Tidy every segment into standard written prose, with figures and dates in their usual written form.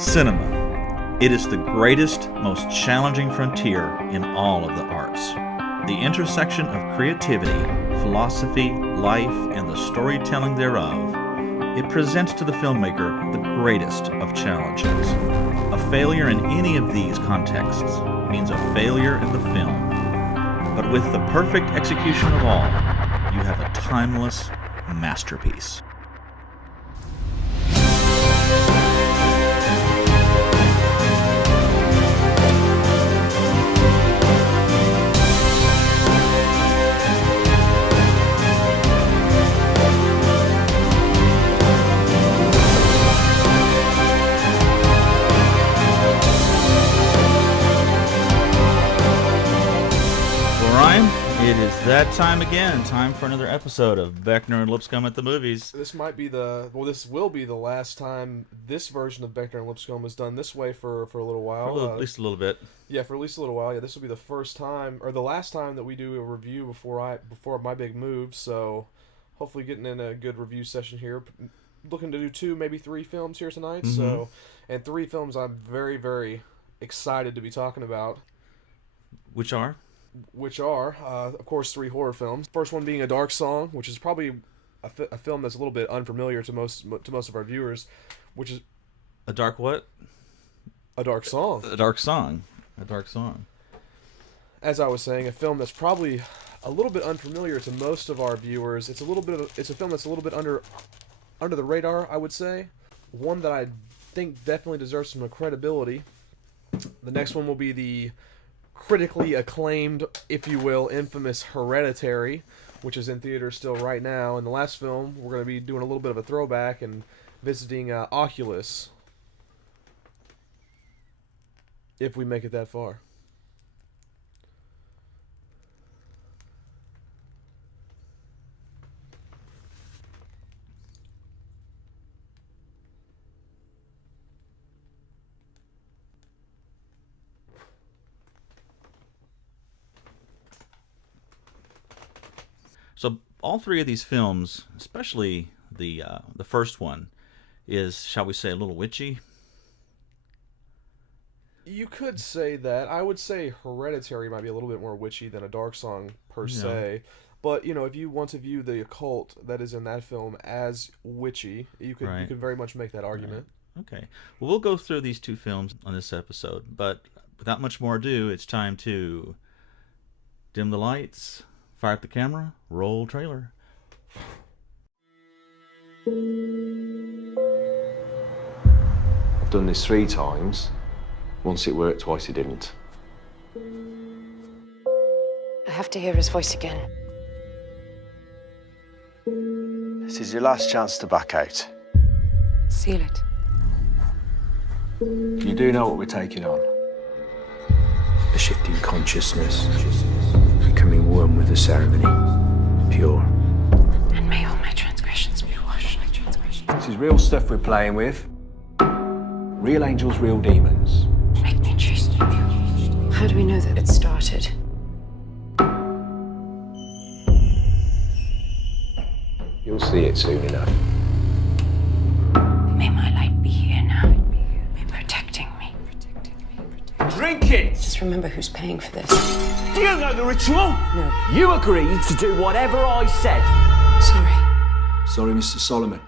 Cinema. It is the greatest, most challenging frontier in all of the arts. The intersection of creativity, philosophy, life, and the storytelling thereof. It presents to the filmmaker the greatest of challenges. A failure in any of these contexts means a failure in the film. But with the perfect execution of all, you have a timeless masterpiece. It is that time again. Time for another episode of Beckner and Lipscomb at the Movies. This will be the last time this version of Beckner and Lipscomb is done this way for a little while. For at least a little bit. Yeah, for at least a little while. Yeah, this will be the first time, or the last time that we do a review before my big move. So, hopefully getting in a good review session here. Looking to do 2, maybe 3 films here tonight. Mm-hmm. So, and 3 films I'm very, very excited to be talking about. Which are, of course, 3 horror films. First one being A Dark Song, which is probably a film that's a little bit unfamiliar to most of our viewers, which is... A dark what? A Dark Song. A Dark Song. A Dark Song. As I was saying, a film that's probably a little bit unfamiliar to most of our viewers. It's a film that's a little bit under the radar, I would say. One that I think definitely deserves some credibility. The next one will be the critically acclaimed, if you will, infamous Heredity, which is in theaters still right now. And the last film, we're going to be doing a little bit of a throwback and visiting Oculus, if we make it that far. So all 3 of these films, especially the first one, is, shall we say, a little witchy. You could say that. I would say Hereditary might be a little bit more witchy than A Dark Song per se. But if you want to view the occult that is in that film as witchy, you could very much make that argument. Right. Okay. Well, we'll go through these 2 films on this episode, but without much more ado, it's time to dim the lights, fire up the camera, roll trailer. I've done this 3 times. Once it worked, twice it didn't. I have to hear his voice again. This is your last chance to back out. Seal it. You do know what we're taking on. A shifting consciousness, becoming one with the ceremony, pure. And may all my transgressions be washed. This is real stuff we're playing with. Real angels, real demons. Make me chaste. How do we know that it started? You'll see it soon enough. May my light be here now, protecting me. Drink it! Just remember who's paying for this. Do you know the ritual? No. You agreed to do whatever I said. Sorry. Sorry, Mr. Solomon.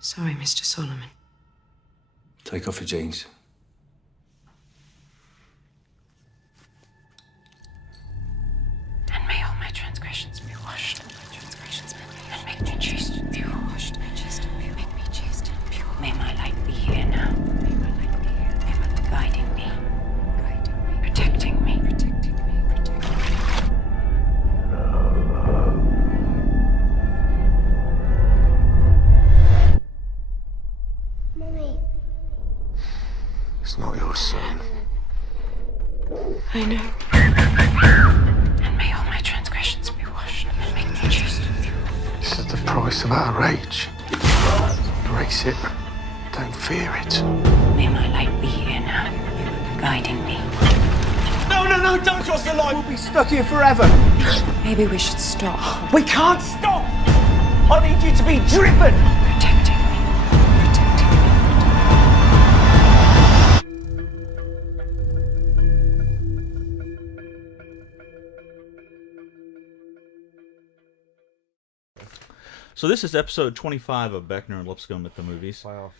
Sorry, Mr. Solomon. Take off your jeans. And may all my transgressions be washed. And make me chaste and pure. Make me chaste and pure. May my light be here now. Guiding me. Protecting me. Mommy. It's not your son. I know. And may all my transgressions be washed. And make me chaste and pure. This is the price of our rage. Embrace it. Don't fear it. May my light be here now. Guiding me. No, don't cross the line. We'll be stuck here forever. Maybe we should stop. We can't stop. I need you to be driven. Protecting me. So this is episode 25 of Beckner and Lipscomb at the movies. Wow.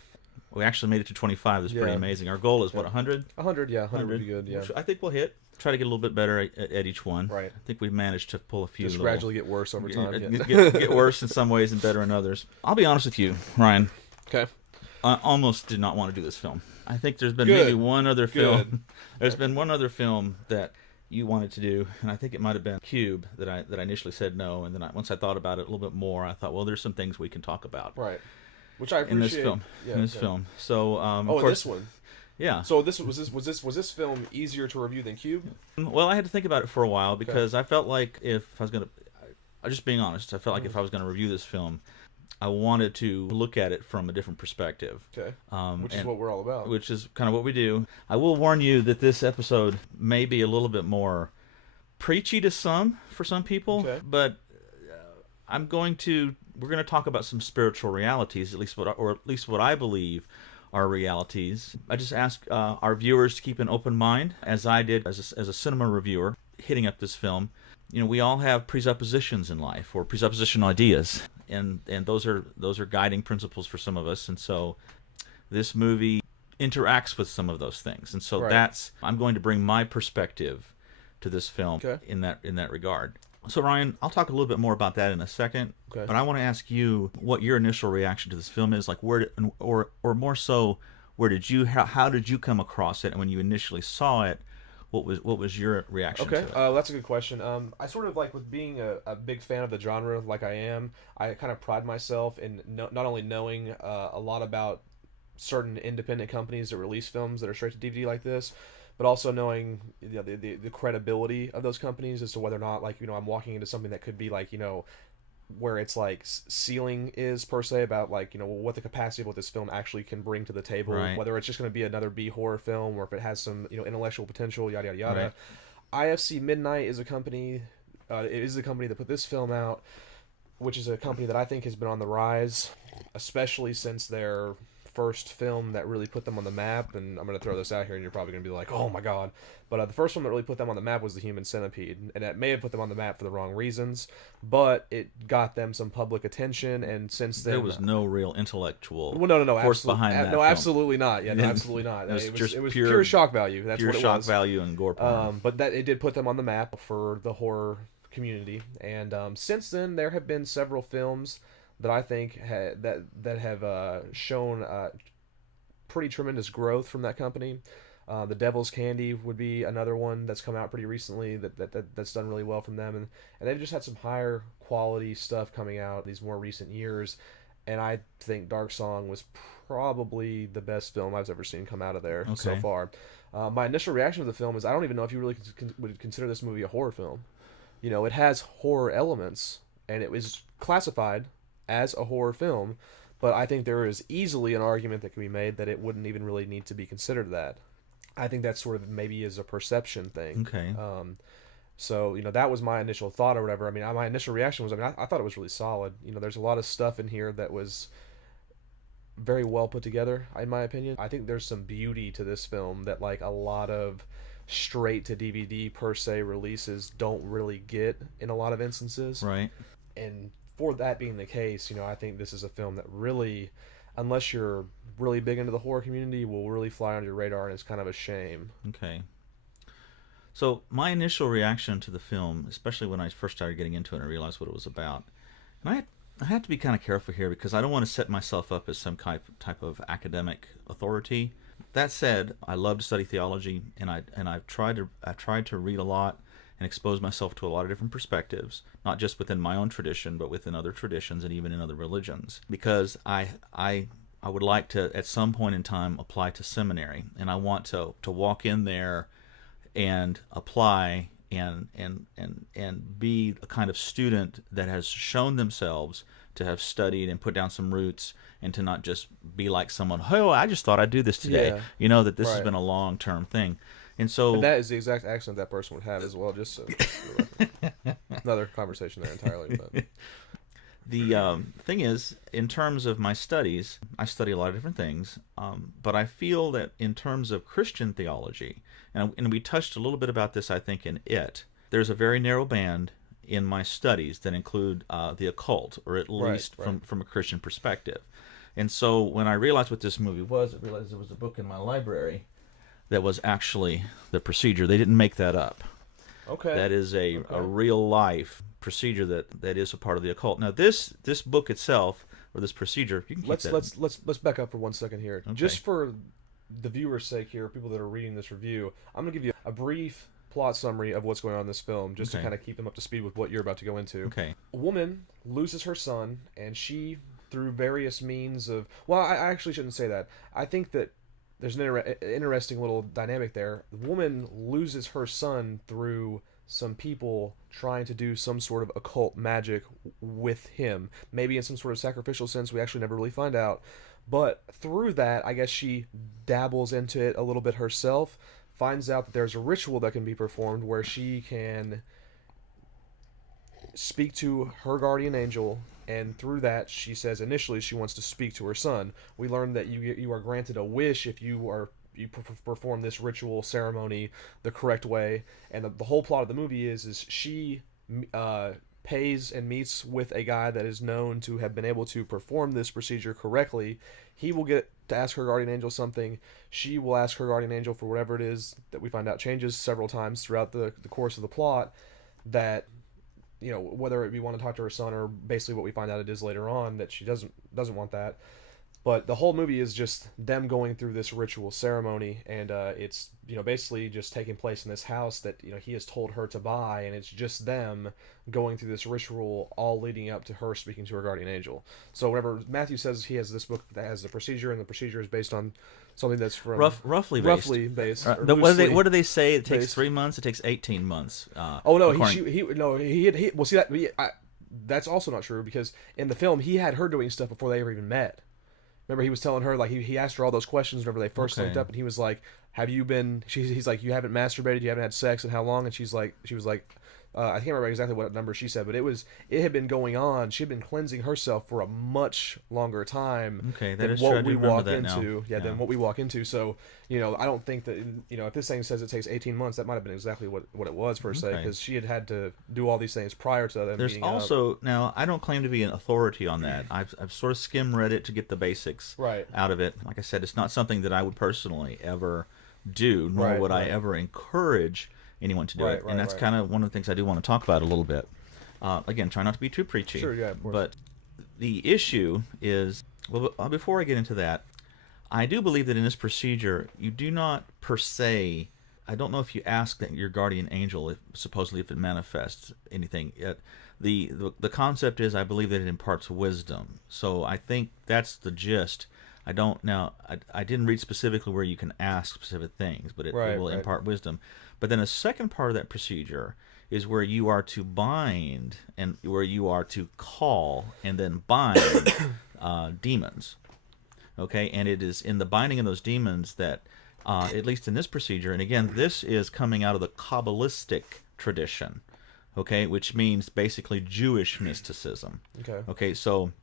We actually made it to 25. That's pretty amazing. Our goal is, what, 100? 100, yeah. 100 would be good, yeah. I think we'll hit. Try to get a little bit better at each one. Right. I think we've managed to pull a few. Just gradually get worse over time. Get worse in some ways and better in others. I'll be honest with you, Ryan. Okay. I almost did not want to do this film. I think there's been Good. maybe one other film. Good. There's been one other film that you wanted to do, and I think it might have been Cube that I initially said no, and then once I thought about it a little bit more, I thought, well, there's some things we can talk about. Right. Which I appreciate. In this film. Yeah, in this film. So, of course, this one. Yeah. So was this film easier to review than Cube? Well, I had to think about it for a while because I felt like if I was going to, I'm just being honest, I felt like if I was going to review this film, I wanted to look at it from a different perspective. Okay. Which is what we're all about. Which is kind of what we do. I will warn you that this episode may be a little bit more preachy for some people, but we're going to talk about some spiritual realities, at least what I believe are realities. I just ask our viewers to keep an open mind, as I did as a cinema reviewer hitting up this film. You know, we all have presuppositions in life, or presupposition ideas, and those are guiding principles for some of us. And so this movie interacts with some of those things, and so I'm going to bring my perspective to this film in that regard. So Ryan, I'll talk a little bit more about that in a second, but I want to ask you what your initial reaction to this film is. Like, or more so, how did you come across it, and when you initially saw it, what was your reaction to it? That's a good question. I sort of, like, with being a big fan of the genre like I am, I kind of pride myself in not only knowing a lot about certain independent companies that release films that are straight to DVD like this, but also knowing the credibility of those companies as to whether or not, like, I'm walking into something that could be, like, where it's like ceiling is per se about, like, what the capacity of what this film actually can bring to the table, whether it's just going to be another B horror film or if it has some intellectual potential, yada yada yada. IFC Midnight is a company. It is the company that put this film out, which is a company that I think has been on the rise, especially since their first film that really put them on the map. And I'm going to throw this out here, and you're probably going to be like, oh my god. But the first one that really put them on the map was The Human Centipede, and that may have put them on the map for the wrong reasons, but it got them some public attention, and since then... There was no real intellectual force behind that film. Absolutely not. Yeah, no, absolutely not. It was pure shock value. That's what it was. Pure shock value and gore porn. But it did put them on the map for the horror community, and since then, there have been several films that I think that have shown pretty tremendous growth from that company. The Devil's Candy would be another one that's come out pretty recently that's done really well from them, and they've just had some higher quality stuff coming out these more recent years, and I think Dark Song was probably the best film I've ever seen come out of there so far. My initial reaction to the film is I don't even know if you really would consider this movie a horror film. It has horror elements, and it was classified as a horror film, but I think there is easily an argument that can be made that it wouldn't even really need to be considered that. I think that sort of maybe is a perception thing. Okay. So, that was my initial thought or whatever. I mean, my initial reaction was, I thought it was really solid. There's a lot of stuff in here that was very well put together, in my opinion. I think there's some beauty to this film that, like, a lot of straight to DVD per se releases don't really get in a lot of instances. Right. And for that being the case, I think this is a film that really, unless you're really big into the horror community, will really fly under your radar, and it's kind of a shame. Okay. So my initial reaction to the film, especially when I first started getting into it and I realized what it was about, and I had to be kind of careful here because I don't want to set myself up as some type of academic authority. That said, I love to study theology, and I've tried to read a lot and expose myself to a lot of different perspectives, not just within my own tradition, but within other traditions and even in other religions, because I would like to, at some point in time, apply to seminary, and I want to walk in there and apply and be a kind of student that has shown themselves to have studied and put down some roots, and to not just be like someone, oh, I just thought I'd do this today. That this has been a long-term thing. And so that is the exact accent that person would have as well, just so another conversation there entirely. But the thing is, in terms of my studies, I study a lot of different things, but I feel that in terms of Christian theology, and we touched a little bit about this, I think, in It, there's a very narrow band in my studies that include the occult, or at least right. from a Christian perspective. And so when I realized what this movie was, I realized there was a book in my library that was actually The Procedure. They didn't make that up. Okay. That is a real life procedure that is a part of the occult. Now this book itself, or this procedure, you can keep let's back up for 1 second here. Okay. Just for the viewer's sake here, people that are reading this review, I'm going to give you a brief plot summary of what's going on in this film, just to kind of keep them up to speed with what you're about to go into. Okay. A woman loses her son, and she, through various means of... Well, I actually shouldn't say that. I think that there's an interesting little dynamic there. The woman loses her son through some people trying to do some sort of occult magic with him. Maybe in some sort of sacrificial sense, we actually never really find out. But through that, I guess she dabbles into it a little bit herself, finds out that there's a ritual that can be performed where she can speak to her guardian angel, and through that, she says initially she wants to speak to her son. We learn that you are granted a wish if you perform this ritual ceremony the correct way, and the whole plot of the movie is she pays and meets with a guy that is known to have been able to perform this procedure correctly. He will get to ask her guardian angel something. She will ask her guardian angel for whatever it is that we find out changes several times throughout the course of the plot, that, you know, whether it be want to talk to her son, or basically what we find out it is later on that she doesn't want that. But the whole movie is just them going through this ritual ceremony, and it's, you know, basically just taking place in this house that, you know, he has told her to buy, and it's just them going through this ritual, all leading up to her speaking to her guardian angel. So whenever Matthew says he has this book that has the procedure, and the procedure is based on something that's from roughly based. or What do they say? It takes based. 3 months. It takes 18 months. Oh no, he well, see that that's also not true, because in the film he had her doing stuff before they ever even met. Remember, he was telling her, like, he asked her all those questions whenever they first linked up, and he was like, have you been, he's like, you haven't masturbated, you haven't had sex, and how long? And she was like, I can't remember exactly what number she said, but it had been going on. She had been cleansing herself for a much longer time than what we walk into. Than what we walk into. So, you know, I don't think that, you know, if this thing says it takes 18 months, that might have been exactly what it was per se, because she had to do all these things prior to them. There's also, now, I don't claim to be an authority on that. I've sort of skim read it to get the basics out of it. Like I said, it's not something that I would personally ever do, nor would I ever encourage anyone to do it, and that's kind of one of the things I do want to talk about a little bit. Again, try not to be too preachy. Sure, yeah, of course. But the issue is, well, before I get into that, I do believe that in this procedure, you do not per se, I don't know if you ask that your guardian angel, supposedly if it manifests anything. The concept is, I believe that it imparts wisdom. So I think that's the gist. I didn't read specifically where you can ask specific things, but it will impart wisdom. But then a second part of that procedure is where you are to bind, and where you are to call and then bind demons. Okay, and it is in the binding of those demons that, at least in this procedure, and again, this is coming out of the kabbalistic tradition, okay, which means basically Jewish mysticism. Okay, so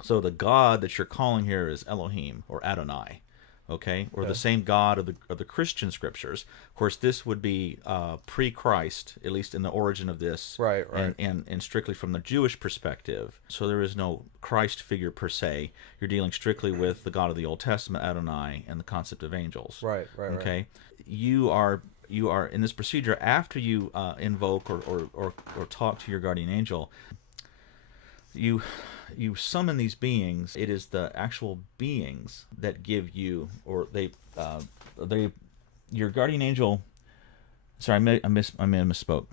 the God that you're calling here is Elohim, or Adonai. Okay, or the same God of the Christian scriptures. Of course, this would be pre-Christ, at least in the origin of this, and strictly from the Jewish perspective. So there is no Christ figure per se. You're dealing strictly with the God of the Old Testament, Adonai, and the concept of angels. Okay, you are in this procedure after you invoke or talk to your guardian angel. You summon these beings. It is the actual beings that give you, or your guardian angel. Sorry, I misspoke.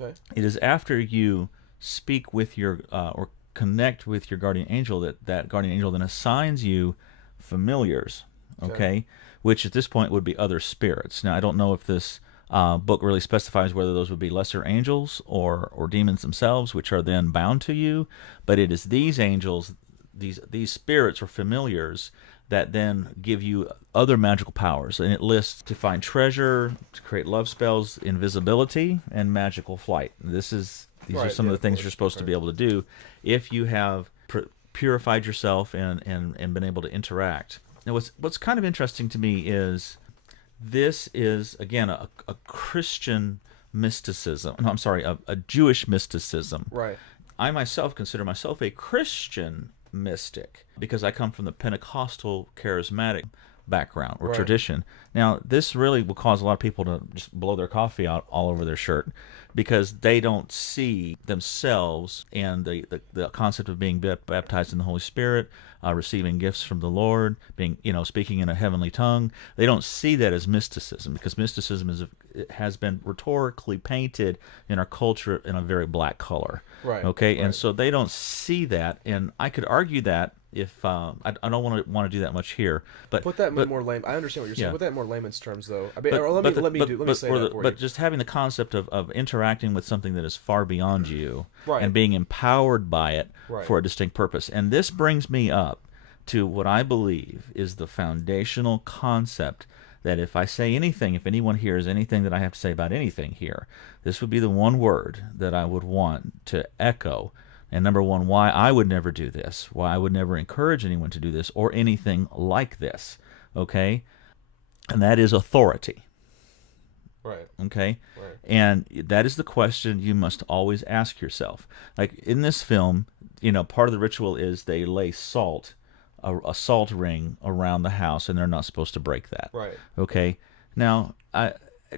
Okay. It is after you speak with your or connect with your guardian angel that guardian angel then assigns you familiars. Okay, which at this point would be other spirits. Now I don't know if this book really specifies whether those would be lesser angels or demons themselves, which are then bound to you. But it is these angels, these spirits or familiars, that then give you other magical powers. And it lists to find treasure, to create love spells, invisibility, and magical flight. These are some of the things you're supposed to be able to do if you have purified yourself and been able to interact. Now, what's kind of interesting to me is, this is, again, a Christian mysticism. No, I'm sorry, a Jewish mysticism. Right. I myself consider myself a Christian mystic because I come from the Pentecostal charismatic background or Right. tradition. Now, this really will cause a lot of people to just blow their coffee out all over their shirt because they don't see themselves and the concept of being baptized in the Holy Spirit, receiving gifts from the Lord, being, speaking in a heavenly tongue. They don't see that as mysticism because mysticism has been rhetorically painted in our culture in a very black color. Right. Okay, Right. and so they don't see that, and I could argue that if I don't want to do that much here, but Put that in more layman. I understand what you're saying. Yeah. Put that in more layman's terms, though. I mean, but, or let but me the- let me but- do, let me but- say or that the- for but you. just having the concept of interacting with something that is far beyond you Right. and being empowered by it Right. for a distinct purpose. And this brings me up to what I believe is the foundational concept that if I say anything, if anyone hears anything that I have to say about anything here, this would be the one word that I would want to echo. And number one, why I would never do this, why I would never encourage anyone to do this or anything like this, okay? And that is authority, Right. okay? Right. And that is the question you must always ask yourself. Like in this film, part of the ritual is they lay salt, a salt ring around the house, and they're not supposed to break that. Right. Okay? Now,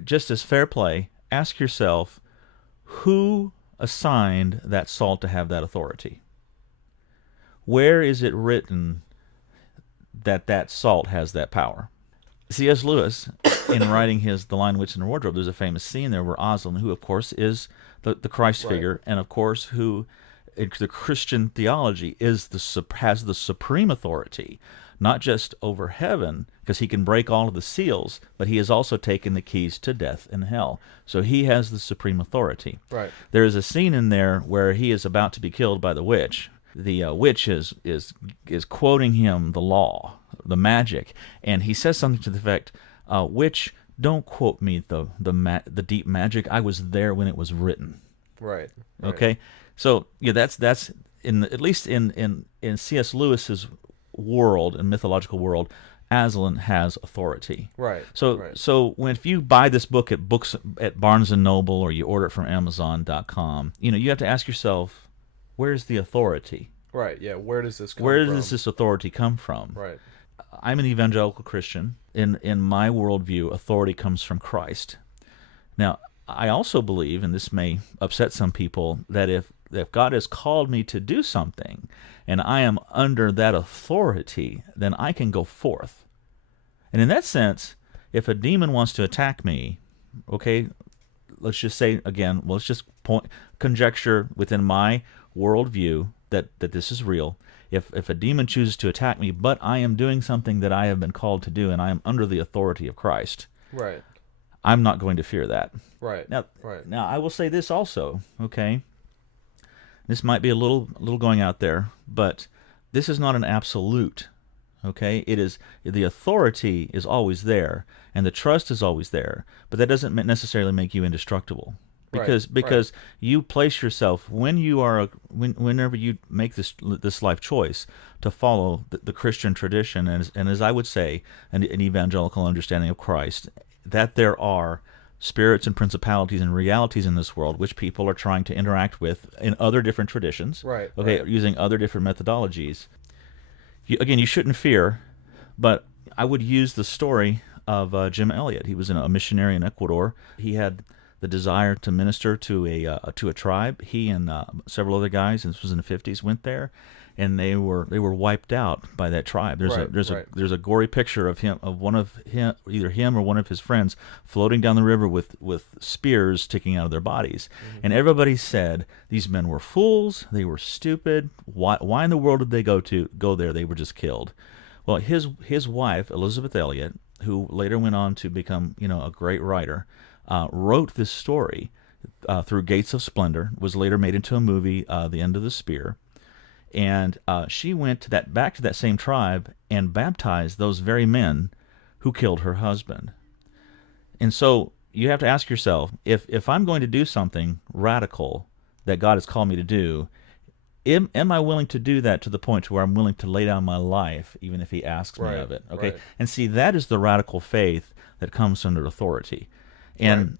just as fair play, ask yourself, who assigned that salt to have that authority? Where is it written that salt has that power? C.S. Lewis, in writing The Lion, Witch, and the Wardrobe, there's a famous scene there where Aslan, who of course is the Christ Right. figure, and of course who in the Christian theology has the supreme authority, not just over heaven, because he can break all of the seals, but he has also taken the keys to death and hell. So he has the supreme authority. Right. There is a scene in there where he is about to be killed by the witch. The witch is quoting him the law, the magic, and he says something to the effect, "Witch, don't quote me the deep magic. I was there when it was written." Right. Okay, so yeah, that's at least in C.S. Lewis's world and mythological world, Aslan has authority. Right. So right. so if you buy this book at Barnes and Noble or you order it from Amazon.com, you have to ask yourself, where's the authority? Right. Yeah. Where does this come Where from? does this authority come from? Right. I'm an evangelical Christian. In my worldview, authority comes from Christ. Now, I also believe, and this may upset some people, that if God has called me to do something and I am under that authority, then I can go forth. And in that sense, if a demon wants to attack me, okay, let's just say again, let's just conjecture within my worldview that this is real. If a demon chooses to attack me, but I am doing something that I have been called to do and I am under the authority of Christ, Right. I'm not going to fear that. Right. Now, Right. now I will say this also, okay? This might be a little going out there, but this is not an absolute, okay? It is, the authority is always there, and the trust is always there, but that doesn't necessarily make you indestructible. Because you place yourself, whenever you make this life choice to follow the Christian tradition, and as I would say, an evangelical understanding of Christ, that there are spirits and principalities and realities in this world which people are trying to interact with in other different traditions, Right, okay, right. using other different methodologies. You shouldn't fear, but I would use the story of Jim Elliot. He was a missionary in Ecuador. He had the desire to minister to a tribe. He and several other guys, and this was in the 50s, went there, and they were wiped out by that tribe. There's a gory picture of either him or one of his friends floating down the river with spears sticking out of their bodies. Mm-hmm. And everybody said these men were fools. They were stupid. Why in the world did they go there? They were just killed. Well, his wife, Elizabeth Elliot, who later went on to become a great writer, wrote this story through Gates of Splendor. Was later made into a movie, The End of the Spear. And she went back to that same tribe and baptized those very men who killed her husband. And so you have to ask yourself, if I'm going to do something radical that God has called me to do, am I willing to do that to the point to where I'm willing to lay down my life, even if He asks me Right, of it? Okay, right. and see, that is the radical faith that comes under authority. And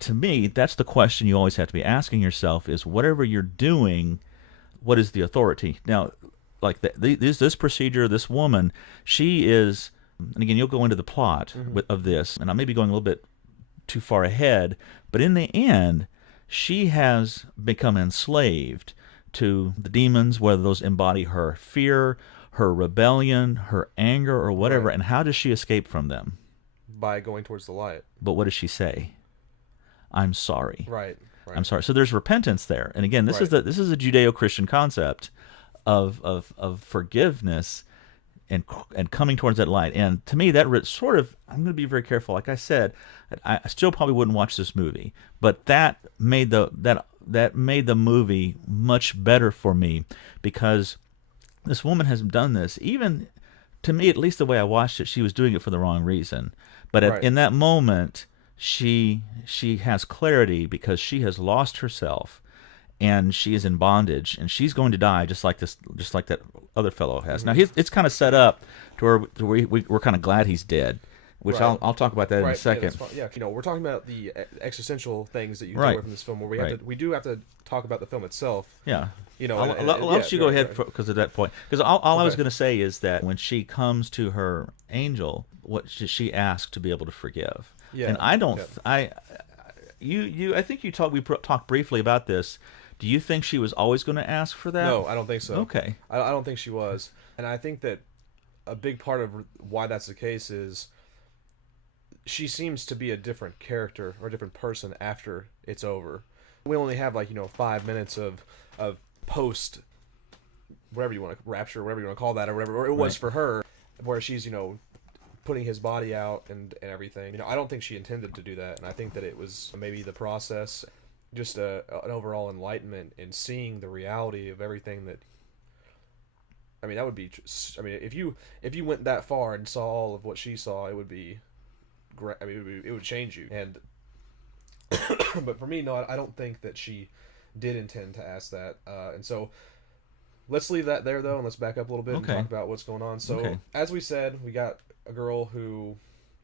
to me, that's the question you always have to be asking yourself: is whatever you're doing, what is the authority? Now, like this procedure, this woman, she is, and again, you'll go into the plot of this, and I may be going a little bit too far ahead, but in the end, she has become enslaved to the demons, whether those embody her fear, her rebellion, her anger, or whatever. Right. And how does she escape from them? By going towards the light. But what does she say? I'm sorry. Right. I'm sorry. So there's repentance there. And again, this Right. is a Judeo-Christian concept of forgiveness and coming towards that light. And to me, that sort of, I'm going to be very careful. Like I said, I still probably wouldn't watch this movie, but that made the movie much better for me, because this woman has done this. Even to me, at least the way I watched it, she was doing it for the wrong reason. But in that moment, she has clarity because she has lost herself, and she is in bondage, and she's going to die just like that other fellow has. Now it's kind of set up to where we're kind of glad he's dead, which Right. I'll talk about that in a second. Yeah, we're talking about the existential things that you take Right. away from this film, where we do have to talk about the film itself. Yeah. And- I'll let you go ahead right. because of that point. Because all I was Okay. going to say is that when she comes to her angel, what she asked to be able to forgive. Yeah. And I don't. Yeah. I think we talked briefly about this. Do you think she was always going to ask for that? No, I don't think so. Okay. I don't think she was. And I think that a big part of why that's the case is she seems to be a different character or a different person after it's over. We only have 5 minutes of post, whatever you want to, rapture, whatever you want to call that, or whatever it was for her, where she's, putting his body out and everything. I don't think she intended to do that. And I think that it was maybe the process, just an overall enlightenment in seeing the reality of everything that, that would be, if you went that far and saw all of what she saw, it would be great. It would change you. And but for me, no, I don't think that she did intend to ask that. And so let's leave that there, though, and let's back up a little bit and talk about what's going on. So as we said, we got a girl who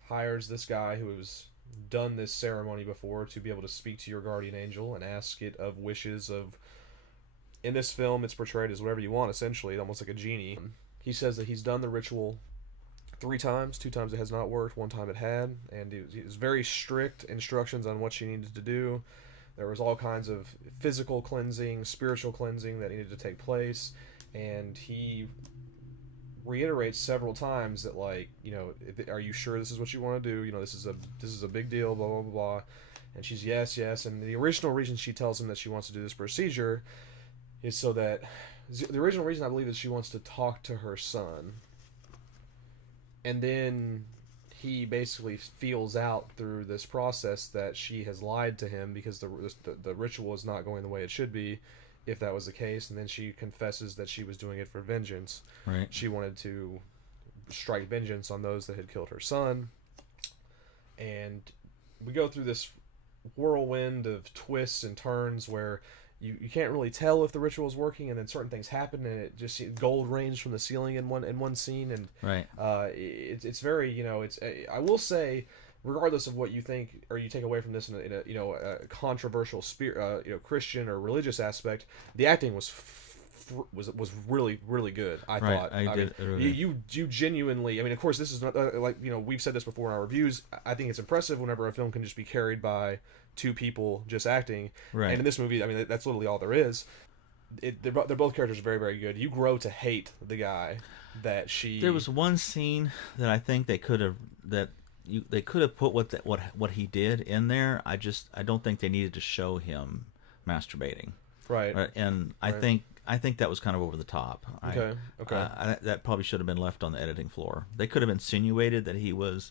hires this guy who has done this ceremony before to be able to speak to your guardian angel and ask it of wishes of. In this film, it's portrayed as whatever you want, essentially, almost like a genie. He says that he's done the ritual 3 times. 2 times it has not worked, 1 time it had, and it was very strict instructions on what she needed to do. There was all kinds of physical cleansing, spiritual cleansing that needed to take place, and he reiterates several times that, are you sure this is what you want to do? This is a big deal, blah, blah, blah, blah. And she's yes, and the original reason she tells him that she wants to do this procedure is so that, the original reason I believe is she wants to talk to her son. And then he basically feels out through this process that she has lied to him because the ritual is not going the way it should be, if that was the case. And then she confesses that she was doing it for vengeance. Right. She wanted to strike vengeance on those that had killed her son. And we go through this whirlwind of twists and turns where you can't really tell if the ritual is working, and then certain things happen, and it just gold rains from the ceiling in one scene, and right. It's very I will say, regardless of what you think or you take away from this in a controversial Christian or religious aspect, the acting was really, really good. I thought. You genuinely. Of course, this is not we've said this before in our reviews. I think it's impressive whenever a film can just be carried by 2 people just acting. Right. And in this movie, that's literally all there is. They're both characters are very, very good. You grow to hate the guy that she. There was one scene that I think they could have put what he did in there. I don't think they needed to show him masturbating. Right. And I think that was kind of over the top. Okay. That probably should have been left on the editing floor. They could have insinuated that he was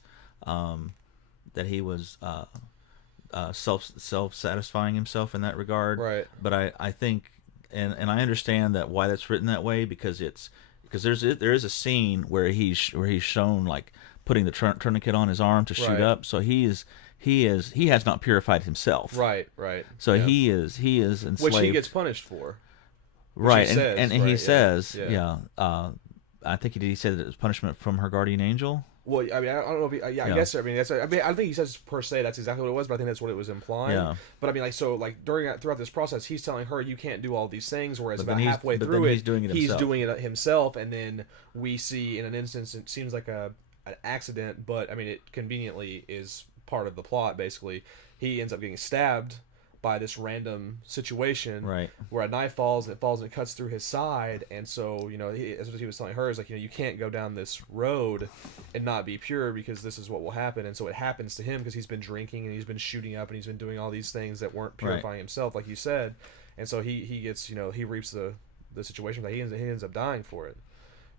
self-satisfying himself in that regard. Right. But I think, and I understand that why that's written that way, because there is a scene where he's shown putting the tourniquet on his arm to shoot Right. up. So he has not purified himself. Right. So yeah. he is enslaved. Which he gets punished for. Right, he and says, he right, says, yeah. I think he said that it was punishment from her guardian angel. Well, I mean, I don't know if he, I guess, I mean, I don't think he says per se that's exactly what it was, but I think that's what it was implying. Yeah. But I mean, like, so, like, throughout this process, he's telling her, you can't do all these things, whereas But about then halfway but through then it, he's doing it himself, and then we see, in an instance, it seems like an accident, but, I mean, it conveniently is part of the plot, basically. He ends up getting stabbed by this random situation Right. where a knife falls and it cuts through his side, and so, you know, as what he was telling her is like, you know, you can't go down this road and not be pure because this is what will happen. And so it happens to him because he's been drinking and he's been shooting up and he's been doing all these things that weren't purifying himself, like you said. And so he gets, you know, he reaps the situation that he ends up dying for it.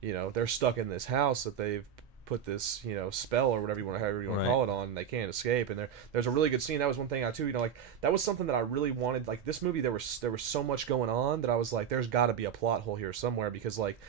You know, they're stuck in this house that they've put this, you know, spell or whatever you want to call it on, and they can't escape. And there's a really good scene. That was one thing too, you know, like, that was something that I really wanted. Like, this movie, there was so much going on that I was like, there's got to be a plot hole here somewhere, because like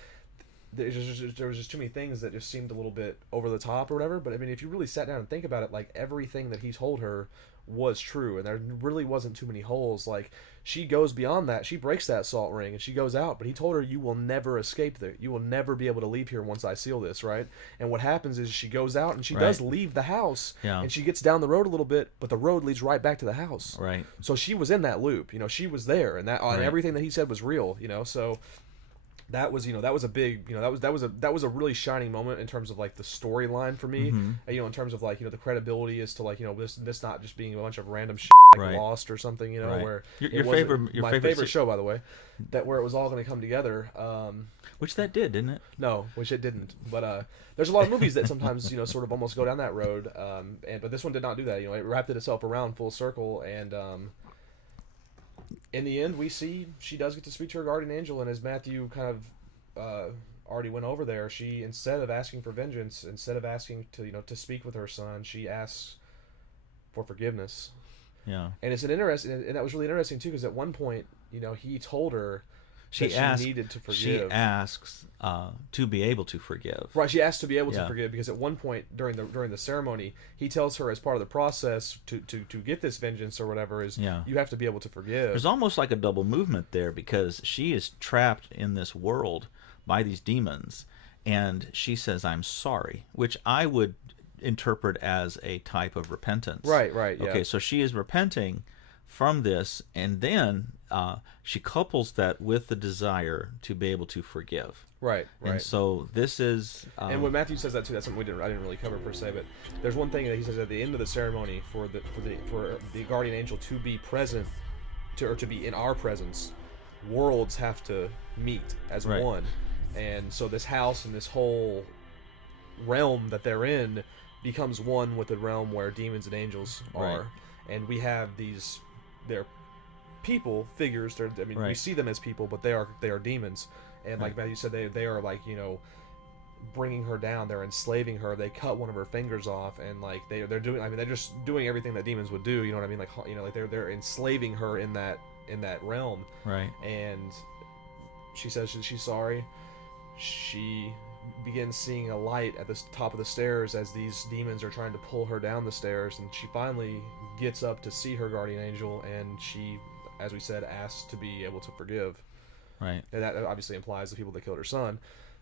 there was just too many things that just seemed a little bit over the top or whatever. But I mean, if you really sat down and think about it, like, everything that he told her was true, and there really wasn't too many holes. Like, she goes beyond that, she breaks that salt ring and she goes out, but he told her, you will never escape there, you will never be able to leave here once I seal this, right? And what happens is she goes out and she does leave the house, and she gets down the road a little bit, but the road leads right back to the house, Right. so she was in that loop, you know, she was there, and and everything that he said was real, you know. So that was, you know, that was a big, you know, that was a really shining moment in terms of like the storyline for me. You know, in terms of like, you know, the credibility as to like, you know, this not just being a bunch of random shit like Lost or something, you know, where your favorite show, by the way, that where it was all going to come together. Which that did, didn't it? No, which it didn't. But there's a lot of movies that sometimes, you know, sort of almost go down that road. But this one did not do that. You know, it wrapped itself around full circle, and in the end, we see she does get to speak to her guardian angel, and as Matthew kind of already went over there, she, instead of asking for vengeance, instead of asking to, you know, to speak with her son, she asks for forgiveness. Yeah. And it's and that was really interesting too, because at one point, you know, he told her she needed to forgive. She asks to be able to forgive. Right, she asked to be able to forgive, because at one point during the ceremony, he tells her, as part of the process to get this vengeance or whatever, is you have to be able to forgive. There's almost like a double movement there, because she is trapped in this world by these demons, and she says, I'm sorry, which I would interpret as a type of repentance. Right, yeah. Okay, so she is repenting from this, and then she couples that with the desire to be able to forgive. Right. And so this is... and when Matthew says that too, that's something I didn't really cover per se, but there's one thing that he says at the end of the ceremony for the guardian angel to be present, to be in our presence, worlds have to meet as one. And so this house and this whole realm that they're in becomes one with the realm where demons and angels are. And we have they're people, figures. We see them as people, but they are demons. And like Matthew said, they are like, you know, bringing her down. They're enslaving her. They cut one of her fingers off, and like they're doing. I mean, they're just doing everything that demons would do. You know what I mean? Like, you know, like they're enslaving her in that realm. Right. And she says she's sorry. She begins seeing a light at the top of the stairs as these demons are trying to pull her down the stairs, and she finally gets up to see her guardian angel, and she, as we said, asks to be able to forgive. Right. And that obviously implies the people that killed her son,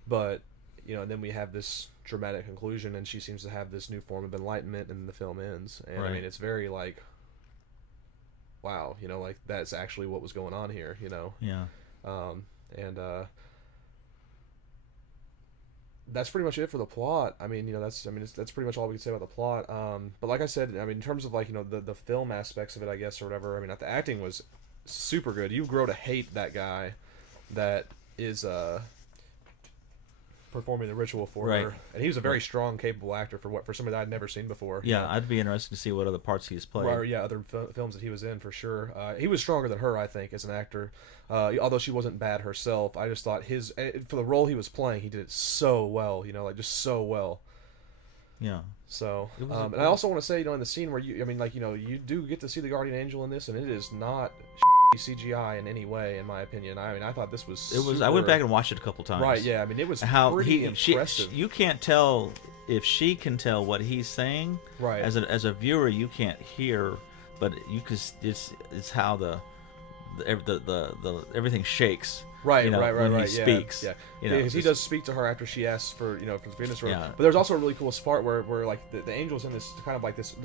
but, you know, and then we have this dramatic conclusion, and she seems to have this new form of enlightenment, and the film ends. And I mean, it's very like, wow, you know, like that's actually what was going on here, you know. Yeah. That's pretty much it for the plot. I mean, you know, that's pretty much all we can say about the plot. But like I said, I mean, in terms of like, you know, the film aspects of it, I guess, or whatever, I mean, the acting was super good. You grow to hate that guy that is performing the ritual for her, and he was a very strong, capable actor for somebody that I'd never seen before. Yeah, I'd be interested to see what other parts he's played. Or other films that he was in, for sure. He was stronger than her, I think, as an actor. Although she wasn't bad herself, I just thought for the role he was playing, he did it so well. You know, like just so well. Yeah. So, and I also want to say, you know, in the scene where you do get to see the guardian angel in this, and it is not CGI in any way, in my opinion. I mean, I thought this was. It was. I went back and watched it a couple times. Right. Yeah. I mean, it was pretty impressive. You can't tell if she can tell what he's saying. Right. As a viewer, you can't hear, but you can. It's how the everything shakes. Right, you know, right, when he yeah, speaks. Yeah, you know, because he does speak to her after she asks for for forgiveness. Yeah. But there's also a really cool part where like the angel's in this kind of like this.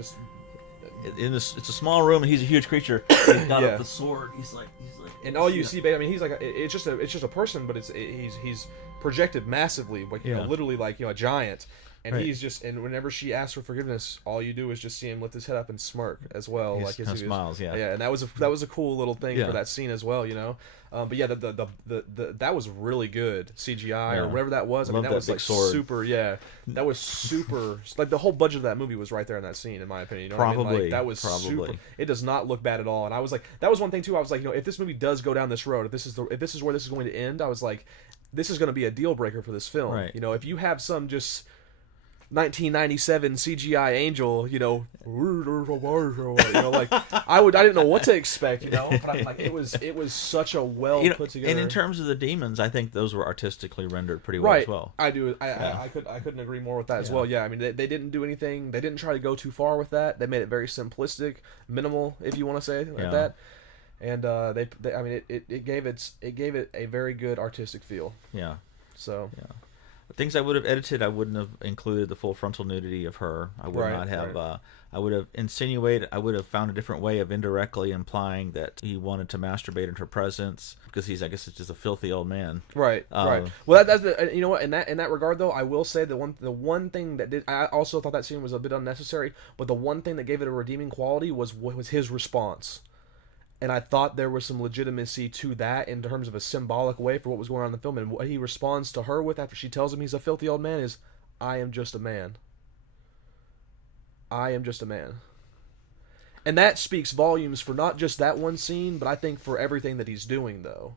It's a small room, and he's a huge creature. He's got Yeah. up the sword. He's like. And all you see, I mean, he's like it's just a person, but he's projected massively, like literally like a giant. And Right. he's just, and whenever she asks for forgiveness, all you do is just see him lift his head up and smirk as well, He like kind of smiles, yeah. And that was a cool little thing Yeah. for that scene as well, But yeah, the that was really good CGI Yeah. or whatever that was. I Love mean, that that was big like sword. super. Yeah, that was super. Like the whole budget of that movie was right there in that scene, in my opinion. You know what I mean? Probably, Like, that was probably. super. It does not look bad at all. And I was like, that was one thing too. I was like, if this movie does go down this road, if this is where this is going to end, I was like, this is going to be a deal breaker for this film. Right. If you have some just 1997 CGI angel, like I didn't know what to expect, but I'm like, it was such a well put together. And in terms of the demons, I think those were artistically rendered pretty well right, as well. I do. I couldn't agree more with that as well. Yeah, I mean, they didn't do anything. They didn't try to go too far with that. They made it very simplistic, minimal, if you want to say it like that. And they I mean, it gave it a very good artistic feel. Yeah. So. Yeah. Things I would have edited, I wouldn't have included the full frontal nudity of her. I would not have. Right. I would have insinuated. I would have found a different way of indirectly implying that he wanted to masturbate in her presence because he's, I guess, it's just a filthy old man. Right. Right. Well, that's you know what. In that regard, though, I will say the one thing that did. I also thought that scene was a bit unnecessary, but the one thing that gave it a redeeming quality was his response. And I thought there was some legitimacy to that in terms of a symbolic way for what was going on in the film. And what he responds to her with after she tells him he's a filthy old man is, "I am just a man. I am just a man." And that speaks volumes for not just that one scene, but I think for everything that he's doing, though.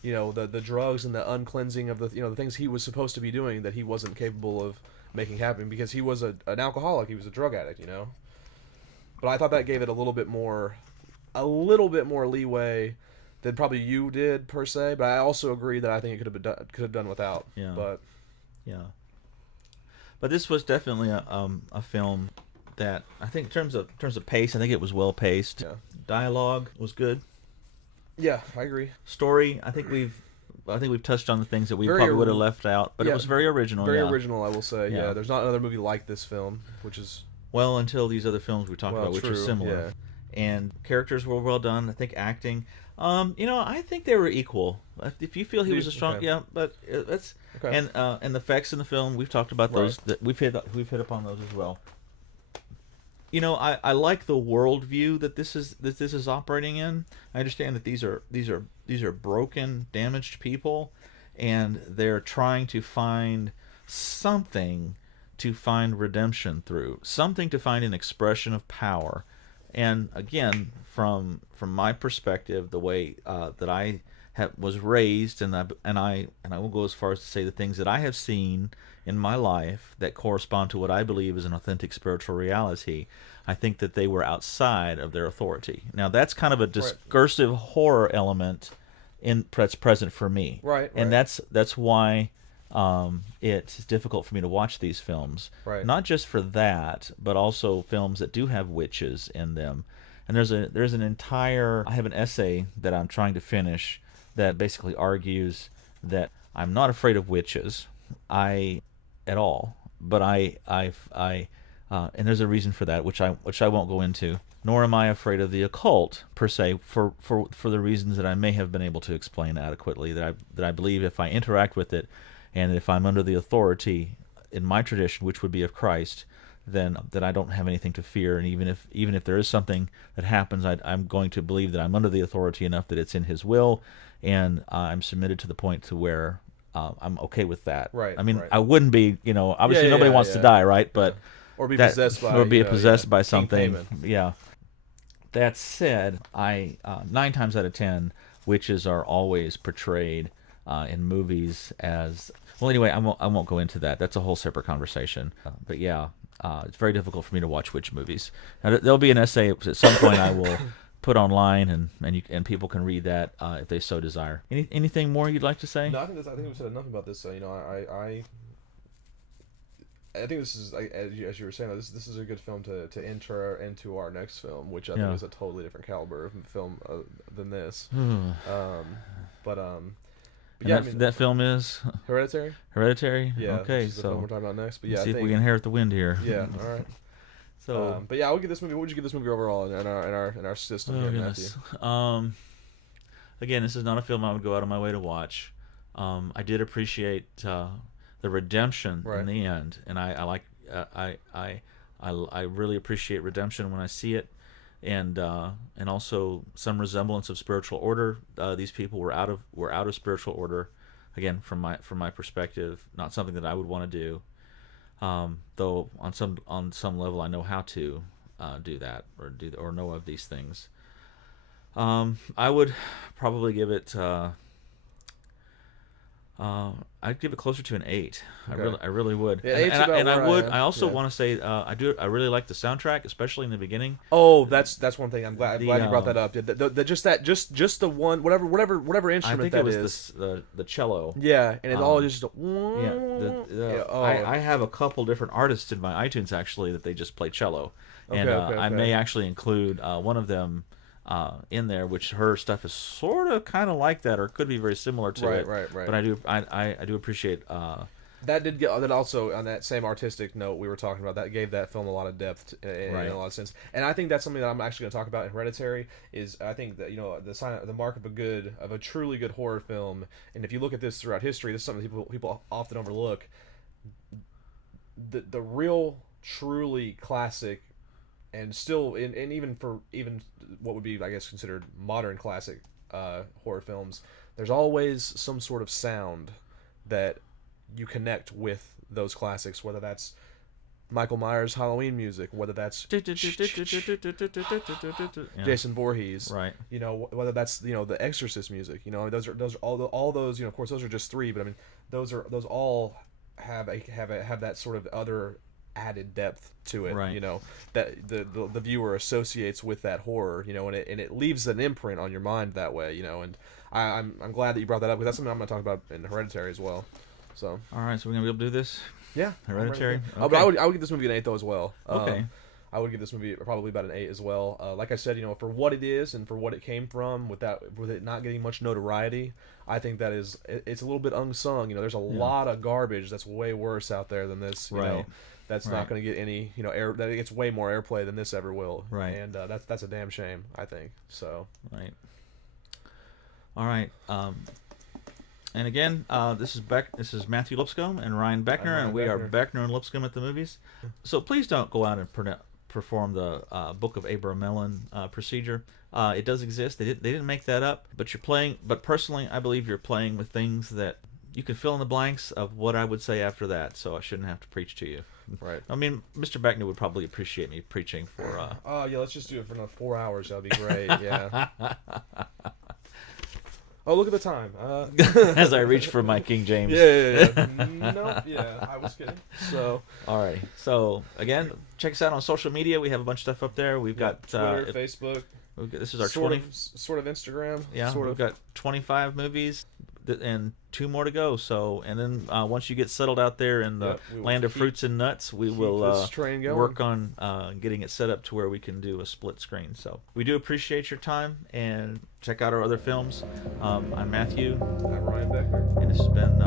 The drugs and the uncleansing of the the things he was supposed to be doing that he wasn't capable of making happen because he was an alcoholic. He was a drug addict, But I thought that gave it a little bit more leeway than probably you did per se, but I also agree that I think it could have done without. Yeah. But this was definitely a film that I think in terms of pace, I think it was well paced. Yeah. Dialogue was good. Yeah, I agree. Story, I think we've touched on the things that we Very probably would have left out, but yeah, it was very original. Very original, I will say. Yeah. Yeah, there's not another movie like this film, which is Well, until these other films we talked about, which are true, similar. yeah. And characters were well done. I think acting, I think they were equal. If you feel he was a strong, okay. yeah, but that's Okay. and the effects in the film we've talked about those. Right. That we've hit upon those as well. I like the worldview that this is operating in. I understand that these are broken, damaged people, and they're trying to find something to find redemption through, something to find an expression of power. And again, from my perspective, the way that I was raised, and I will go as far as to say the things that I have seen in my life that correspond to what I believe is an authentic spiritual reality, I think that they were outside of their authority. Now that's kind of a discursive horror element that's present for me, Right. And that's why it's difficult for me to watch these films. Right. Not just for that, but also films that do have witches in them. And there's an entire, I have an essay that I'm trying to finish that basically argues that I'm not afraid of witches, at all. But and there's a reason for that, which I won't go into. Nor am I afraid of the occult per se, for the reasons that I may have been able to explain adequately. That I believe if I interact with it, and if I'm under the authority in my tradition, which would be of Christ, then that I don't have anything to fear. And even if there is something that happens, I'm going to believe that I'm under the authority enough that it's in His will, and I'm submitted to the point to where I'm okay with that. Right. I mean, right. I wouldn't be, obviously nobody wants to die, right? But or be possessed by something. King Yeah. That said, 9 times out of 10, witches are always portrayed in movies as well. Anyway, I won't go into that. That's a whole separate conversation. But yeah, it's very difficult for me to watch witch movies. Now, there'll be an essay at some point I will put online, and people can read that if they so desire. Anything more you'd like to say? No, I think we said enough about this. I think this is, as you were saying, this is a good film to enter into our next film, which I think is a totally different caliber of film than this. But yeah, I mean, that film is Hereditary. Hereditary. Yeah. Okay, Which is the so film we're talking about next. But yeah, see if we can inherit the wind here. Yeah. All right. So, but yeah, I would give this movie. What would you give this movie overall in our system? oh here, goodness. Matthew? Again, this is not a film I would go out of my way to watch. I did appreciate the redemption in the end, and I really appreciate redemption when I see it, and also some resemblance of spiritual order. These people were out of spiritual order, again from my perspective, not something that I would want to do. Though on some level I know how to do that or know of these things. I would probably give it. I'd give it closer to an 8. Okay. I really would. Yeah, I also want to say I really like the soundtrack, especially in the beginning. Oh, that's one thing. I'm glad you brought that up. Yeah, just the one whatever instrument I think it was the cello. Yeah, and it's all just. I have a couple different artists in my iTunes actually that they just play cello, and I may actually include one of them in there, which her stuff is sort of kind of like that, or could be very similar to it. Right. But I do appreciate that did get that also on that same artistic note we were talking about. That gave that film a lot of depth in a lot of sense, and I think that's something that I'm actually going to talk about in Hereditary. Is I think that the mark of a truly good horror film, and if you look at this throughout history, this is something people often overlook. The real truly classic. And still, and even what would be, I guess, considered modern classic horror films, there's always some sort of sound that you connect with those classics, whether that's Michael Myers' Halloween music, whether that's Jason Voorhees, right? Whether that's the Exorcist music. Those are all those. Of course, those are just 3, but I mean, those all have that sort of other added depth to it, right. That the viewer associates with that horror, and it leaves an imprint on your mind that way, and I'm glad that you brought that up, because that's something I'm going to talk about in Hereditary as well. So all right, so we're going to be able to do this. Yeah, Hereditary. Okay. But I would give this movie an 8 though as well. Okay. I would give this movie probably about an 8 as well. Like I said, for what it is and for what it came from, with it not getting much notoriety, I think that it's a little bit unsung. There's a lot of garbage that's way worse out there than this. Right. That's not going to get any, air. That gets way more airplay than this ever will. Right. And that's a damn shame, I think. So. Right. All right. And again, this is Matthew Lipscomb and Ryan Beckner, and we are Beckner and Lipscomb at the movies. So please don't go out and perform the Book of Abramelin procedure. It does exist. They didn't make that up, but you're playing. But personally, I believe you're playing with things that you can fill in the blanks of what I would say after that. So I shouldn't have to preach to you. Right. I mean, Mr. Beckner would probably appreciate me preaching for. Oh yeah, let's just do it for another 4 hours. That'd be great. Yeah. Oh, look at the time. As I reach for my King James. Yeah. Nope. Yeah, I was kidding. So. Alrighty. So again, check us out on social media. We have a bunch of stuff up there. We've got Twitter, Facebook. This is our sort of Instagram. Yeah. We've got 25 movies and 2 more to go. So, and then once you get settled out there in the land of fruits and nuts, we will work on getting it set up to where we can do a split screen. So we do appreciate your time, and check out our other films. I'm Matthew. I'm Ryan Beckner. And this has been